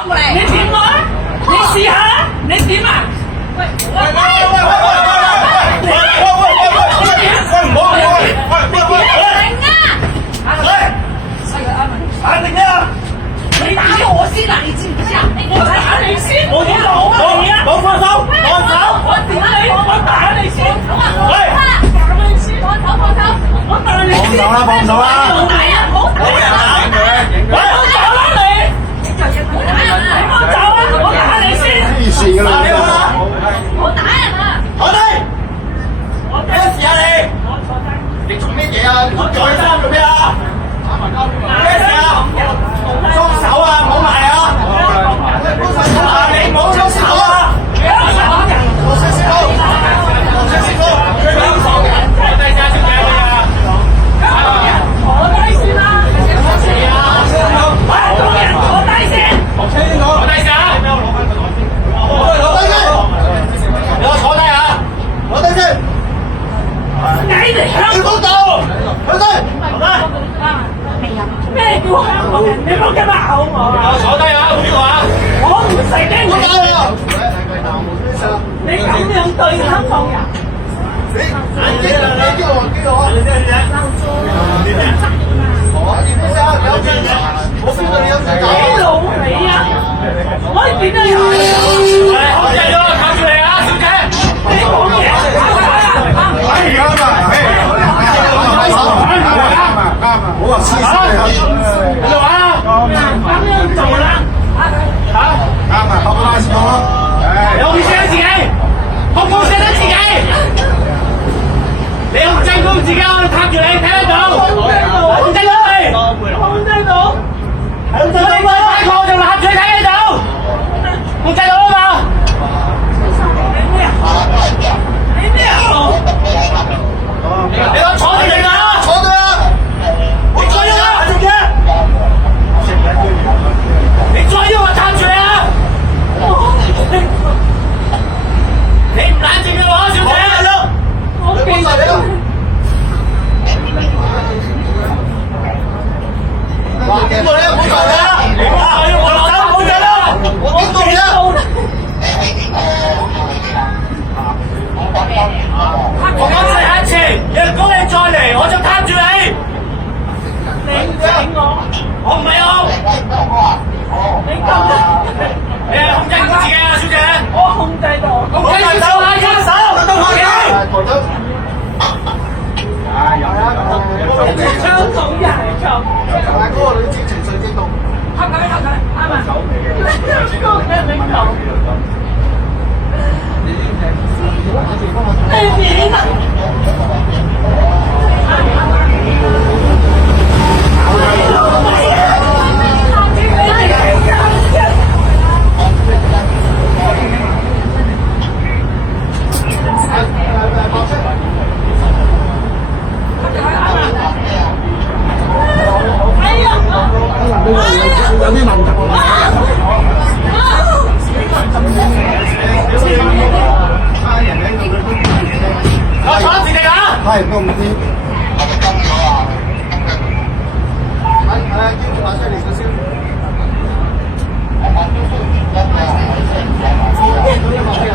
放过来。你點我？你試下，你點啊？喂，喂，唔好，冷靜啊！你打我先啦，你知唔知啊？我打你先，我點打你啊？冇放手，放手！我點你？我打你先，喂，打你先，我打你先。放手啦！唔好打啊！唔好打啊！喂，我走啦你！你唔好走啊！我打你先。黐線㗎啦！我打人啊！坐低！咩事啊你？你做咩嘢啊？你再爭做咩啊？咩事啊？鬆手啊！唔好埋啊！你唔好鬆手啊！我先師傅，我先師傅，最緊要放人，坐低先，小姐啊！坐低先啦！喂，工人坐低先！坐低先啊！坐低先！你我坐低啊！坐低先！你哋香港唔好走！坐低！咩叫香港人？你唔好咁鬧我！坐低啊！邊個啊？我唔食呢坐低啲！啊！你咁樣對香港人，幾老味啊！可以點樣樣？控制咗，靠住你啊，小姐！你講嘢做啊！咁樣做啦！有冇聲自己？控制得自己！你控制到自己，我哋探住你，睇得到？控制到未？控制到，控制到未？擺錯就立住睇得到？控制到啦嘛？你咩啊？你咩啊？你講坐住嚟啦！坐住啦！你再喐啊，小姐！你再喐我探住你啊！你唔冷靜嘅話，小姐，我記得。點過你啊？唔好做啦！我落手，唔好做啦！我做嘢。我講最後一次，若果你再嚟，我就探住你。你唔整我，我唔係我，你咁樣，你係控制唔到自己啊，小姐。我控制到，控制手啊，一手都可以。香港人就大哥，你知情緒激動。啱唔啱？啱啊！香港嘅領導，你點啊？有啲問題。我坐住你啊！係都唔知。係，經過馬出嚟少少。見到有冇人？